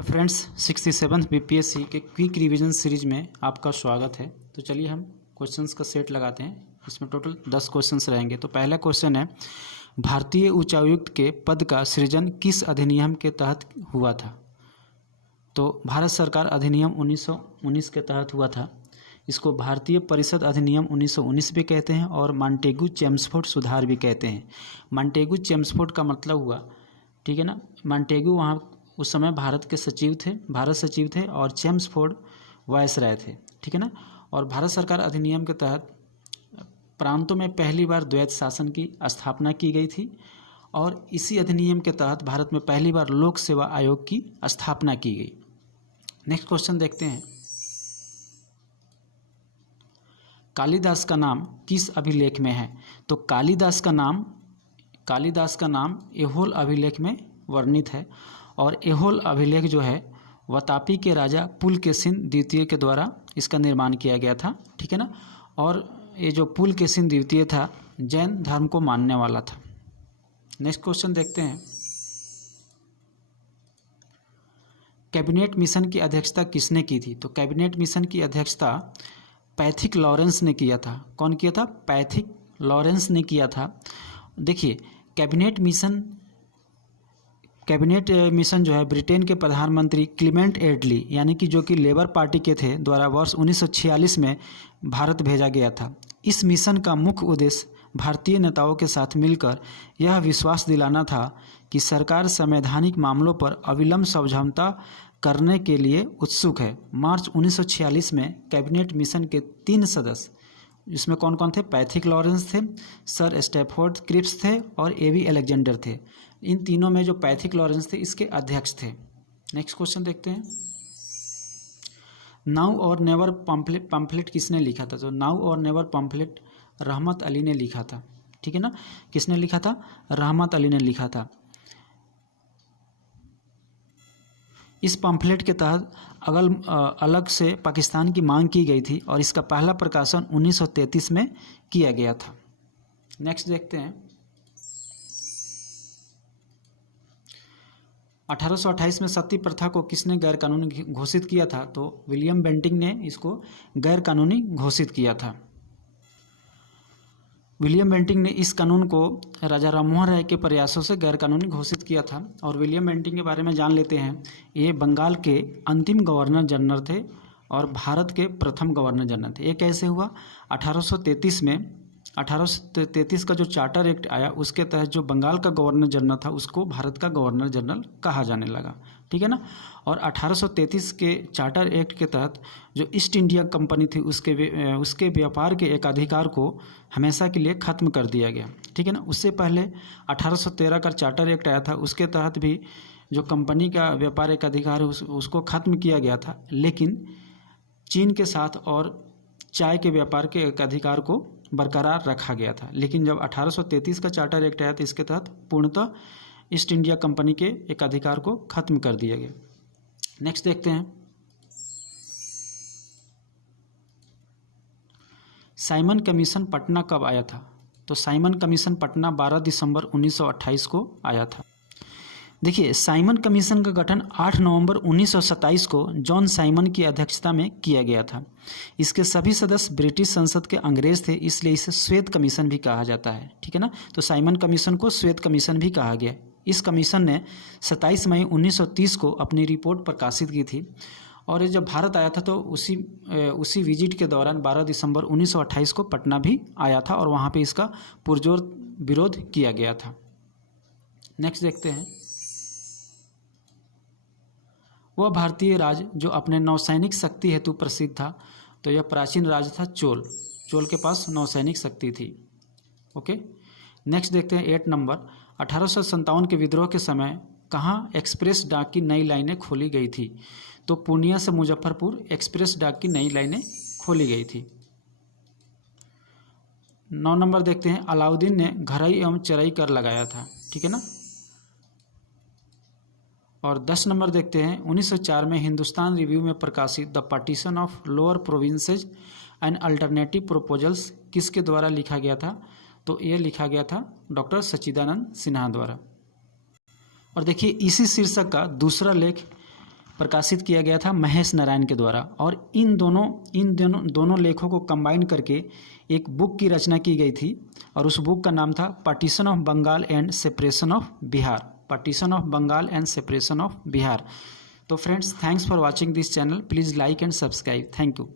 Hello friends, 67 BPSC के quick revision series में आपका स्वागत है। तो चलिए हम क्वेश्चंस का सेट लगाते हैं। इसमें टोटल 10 क्वेश्चंस रहेंगे। तो पहला क्वेश्चन है, भारतीय उच्चायुक्त के पद का सृजन किस अधिनियम के तहत हुआ था? तो भारत सरकार अधिनियम 1919 के तहत हुआ था। इसको भारतीय परिषद अधिनियम 1919 भी कहते हैं और मॉन्टेगू चेम्सफोर्ड सुधार भी कहते हैं। मॉन्टेगू चेम्सफोर्ड का मतलब हुआ, ठीक है ना, मॉन्टेगू वहाँ उस समय भारत सचिव थे और चेम्सफोर्ड वायसराय थे, ठीक है ना। और भारत सरकार अधिनियम के तहत प्रांतों में पहली बार द्वैत शासन की स्थापना की गई थी और इसी अधिनियम के तहत भारत में पहली बार लोक सेवा आयोग की स्थापना की गई। नेक्स्ट क्वेश्चन देखते हैं, कालिदास का नाम किस अभिलेख में है? तो कालिदास का नाम ऐहोल अभिलेख में वर्णित है और ऐहोल अभिलेख जो है वातापी के राजा पुलकेशिन द्वितीय के द्वारा इसका निर्माण किया गया था, ठीक है ना। और ये जो पुलकेशिन द्वितीय था जैन धर्म को मानने वाला था। नेक्स्ट क्वेश्चन देखते हैं, कैबिनेट मिशन की अध्यक्षता किसने की थी? तो कैबिनेट मिशन की अध्यक्षता पैथिक लॉरेंस ने किया था। कौन किया था? पैथिक लॉरेंस ने किया था। देखिए, कैबिनेट मिशन जो है ब्रिटेन के प्रधानमंत्री क्लीमेंट एटली यानी कि जो कि लेबर पार्टी के थे द्वारा वर्ष 1946 में भारत भेजा गया था। इस मिशन का मुख्य उद्देश्य भारतीय नेताओं के साथ मिलकर यह विश्वास दिलाना था कि सरकार संवैधानिक मामलों पर अविलंब समझौता करने के लिए उत्सुक है। मार्च 1946 में कैबिनेट मिशन के 3 सदस्य, इसमें कौन कौन थे? पैथिक लॉरेंस थे, सर स्टैफोर्ड क्रिप्स थे और एवी अलेक्जेंडर थे। इन तीनों में जो पैथिक लॉरेंस थे इसके अध्यक्ष थे। नेक्स्ट क्वेश्चन देखते हैं, नाउ और नेवर पम्फलेट किसने लिखा था? तो नाउ और नेवर पम्फलेट रहमत अली ने लिखा था, ठीक है ना। किसने लिखा था? रहमत अली ने लिखा था। इस पम्फलेट के तहत अलग से पाकिस्तान की मांग की गई थी और इसका पहला प्रकाशन 1933 में किया गया था। नेक्स्ट देखते हैं, 1828 में सती प्रथा को किसने गैर कानूनी घोषित किया था? तो विलियम बेंटिंक ने इसको गैर कानूनी घोषित किया था। विलियम बेंटिंक ने इस कानून को राजा राममोहन राय के प्रयासों से गैर कानूनी घोषित किया था। और विलियम बेंटिंक के बारे में जान लेते हैं। ये बंगाल के अंतिम गवर्नर जनरल थे और भारत के प्रथम गवर्नर जनरल थे। ये कैसे हुआ? 1833 में 1833 का जो चार्टर एक्ट आया उसके तहत जो बंगाल का गवर्नर जनरल था उसको भारत का गवर्नर जनरल कहा जाने लगा, ठीक है ना। और 1833 के चार्टर एक्ट के तहत जो ईस्ट इंडिया कंपनी थी उसके व्यापार के एकाधिकार को हमेशा के लिए ख़त्म कर दिया गया, ठीक है ना। उससे पहले 1813 का चार्टर एक्ट आया था, उसके तहत भी जो कंपनी का व्यापार एकाधिकार है उसको ख़त्म किया गया था, लेकिन चीन के साथ और चाय के व्यापार के एकाधिकार को बरकरार रखा गया था। लेकिन जब 1833 का चार्टर एक्ट आया तो इसके तहत पूर्णतः ईस्ट इंडिया कंपनी के एक अधिकार को खत्म कर दिया गया। नेक्स्ट देखते हैं, साइमन कमीशन पटना कब आया था? तो साइमन कमीशन पटना 12 दिसंबर 1928 को आया था। देखिए, साइमन कमीशन का गठन 8 नवंबर 1927 को जॉन साइमन की अध्यक्षता में किया गया था। इसके सभी सदस्य ब्रिटिश संसद के अंग्रेज थे, इसलिए इसे श्वेत कमीशन भी कहा जाता है, ठीक है ना। तो साइमन कमीशन को श्वेत कमीशन भी कहा गया। इस कमीशन ने 27 मई 1930 को अपनी रिपोर्ट प्रकाशित की थी और जब भारत आया था तो उसी विजिट के दौरान 12 दिसंबर 1928 को पटना भी आया था और वहाँ पर इसका पुरजोर विरोध किया गया था। नेक्स्ट देखते हैं, वह भारतीय राज्य जो अपने नौसैनिक शक्ति हेतु प्रसिद्ध था, तो यह प्राचीन राज्य था चोल के पास नौसैनिक शक्ति थी। ओके, नेक्स्ट देखते हैं 8 नंबर, 1857 के विद्रोह के समय कहाँ एक्सप्रेस डाक की नई लाइनें खोली गई थी? तो पूर्णिया से मुजफ्फरपुर एक्सप्रेस डाक की नई लाइनें खोली गई थी। 9 नंबर देखते हैं, अलाउद्दीन ने घरई एवं चरई कर लगाया था, ठीक है ना। और 10 नंबर देखते हैं, 1904 में हिंदुस्तान रिव्यू में प्रकाशित the partition of lower provinces and alternative proposals किसके द्वारा लिखा गया था? तो ये लिखा गया था डॉक्टर सच्चिदानंद सिन्हा द्वारा। और देखिए, इसी शीर्षक का दूसरा लेख प्रकाशित किया गया था महेश नारायण के द्वारा। और इन दोनों लेखों को कंबाइन करके एक बुक की रचना की गई थी और उस बुक का नाम था partition of Bengal and separation of Bihar. Partition of Bengal and separation of Bihar. तो friends, thanks for watching this channel. Please like and subscribe. Thank you.